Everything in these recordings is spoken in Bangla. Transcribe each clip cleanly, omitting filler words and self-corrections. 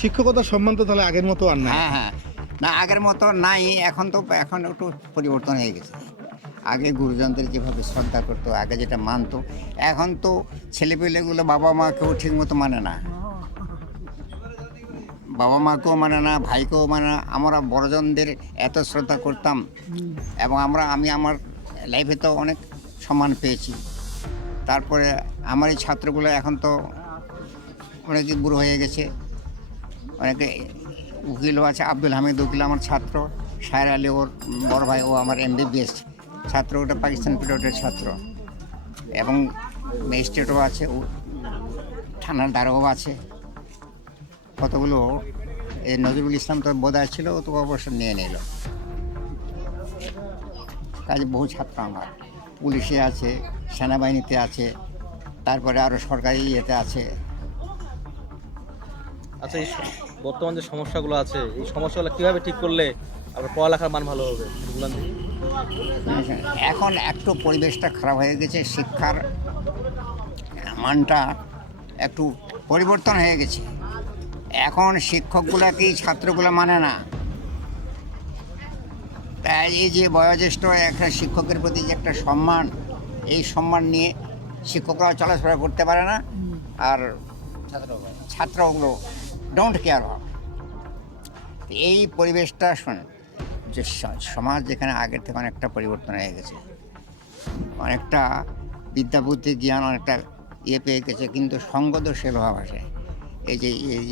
শিক্ষকতার সম্মান তো তাহলে আগের মতো আর নাই। হ্যাঁ হ্যাঁ, না আগের মতো নাই, এখন একটু পরিবর্তন হয়ে গেছে। আগে গুরুজনদের যেভাবে শ্রদ্ধা করতো, আগে যেটা মানতো, এখন তো ছেলেপেলেগুলো বাবা মাকেও ঠিক মতো মানে না, বাবা মাকেও মানে না, ভাইকেও মানে না। আমরা বড়জনদের এত শ্রদ্ধা করতাম, এবং আমি আমার লাইফে তো অনেক সম্মান পেয়েছি। তারপরে আমার এই ছাত্রগুলো এখন তো অনেকে বুড়ো হয়ে গেছে, অনেকে উকিলও আছে। আব্দুল হামিদ উকিল আমার ছাত্র, শাহের আলী ওর বড় ভাই, ও আমার MBBS ছাত্র, ওটা পাকিস্তান পিরিয়ডের ছাত্র। এবং ম্যাজিস্ট্রেটও আছে, ও থানার দ্বারাও আছে কতগুলো। এই নজরুল ইসলাম তো বোধহয় ছিল, ও তো অবসর নিয়ে নিল। কাজে বহু ছাত্র আমার পুলিশে আছে, সেনাবাহিনীতে আছে, তারপরে আরও সরকারি ইয়েতে আছে। আচ্ছা, এই বর্তমান যে সমস্যাগুলো আছে, এই সমস্যাগুলো কিভাবে ঠিক করলে আপনার পড়ালেখার মান ভালো হবে বললাম যে? এখন একটু পরিবেশটা খারাপ হয়ে গেছে, শিক্ষার মানটা একটু পরিবর্তন হয়ে গেছে। এখন শিক্ষকগুলাকেই ছাত্রগুলো মানে না। তাই এই যে বয়োজ্যেষ্ঠ একটা শিক্ষকের প্রতি যে একটা সম্মান, এই সম্মান নিয়ে শিক্ষকরাও চলাফেরা করতে পারে না, আর ছাত্রগুলো ডোন্ট কেয়ার হয়। এই পরিবেশটা যে সমাজ যেখানে আগের থেকে অনেকটা পরিবর্তন হয়ে গেছে, অনেকটা বিদ্যা বুদ্ধি জ্ঞান অনেকটা পেয়ে গেছে, কিন্তু সঙ্গদোষের অভাব আসে। এই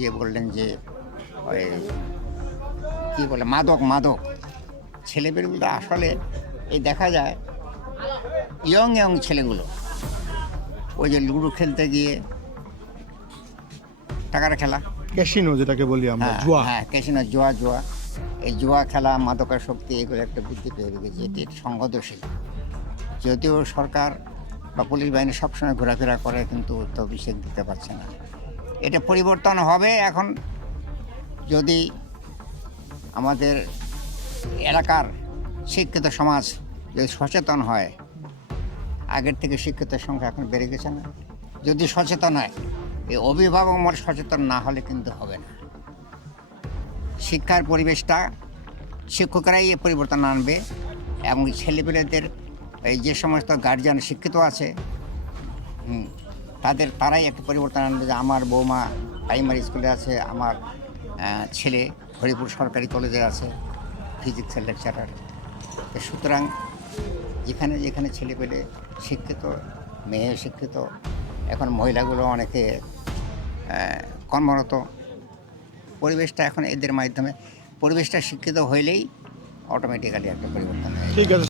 যে বললেন যে ওই কী বলে মাদক ছেলেমেয়েগুলো আসলে এই দেখা যায় ইয়ং ছেলেগুলো ওই যে লুডো খেলতে গিয়ে টাকার খেলা, ক্যাসিনো যেটাকে বলি আমরা, জুয়া। হ্যাঁ ক্যাসিনো, জুয়া, এই জুয়া খেলা, মাদকাসক্তি, এগুলো একটা বৃদ্ধি পেয়ে গেছে। এটি সঙ্গদোষী। যদিও সরকার বা পুলিশ বাহিনী সবসময় ঘোরাফেরা করে, কিন্তু তো বিশেষ দিতে পারছে না। এটা পরিবর্তন হবে এখন যদি আমাদের এলাকার শিক্ষিত সমাজ যদি সচেতন হয়। আগের থেকে শিক্ষিতের সংখ্যা এখন বেড়ে গেছে না? যদি সচেতন হয়, এই অভিভাবক মনে সচেতন না হলে কিন্তু হবে না। শিক্ষার পরিবেশটা শিক্ষকরাই পরিবর্তন আনবে, এবং ছেলেপেলেদের এই যে সমস্ত গার্জিয়ান শিক্ষিত আছে তারাই একটা পরিবর্তন আনবে, যে আমার বৌমা প্রাইমারি স্কুলে আছে, আমার ছেলে হরিপুর সরকারি কলেজে আছে, ফিজিক্সের লেকচারার। সুতরাং যেখানে ছেলেপেলে শিক্ষিত, মেয়ে শিক্ষিত, এখন মহিলাগুলো অনেকে কর্মরত, পরিবেশটা এখন এদের মাধ্যমে পরিবেশটা শিক্ষিত হইলেই অটোমেটিক্যালি একটা পরিবর্তন হয়। ঠিক আছে।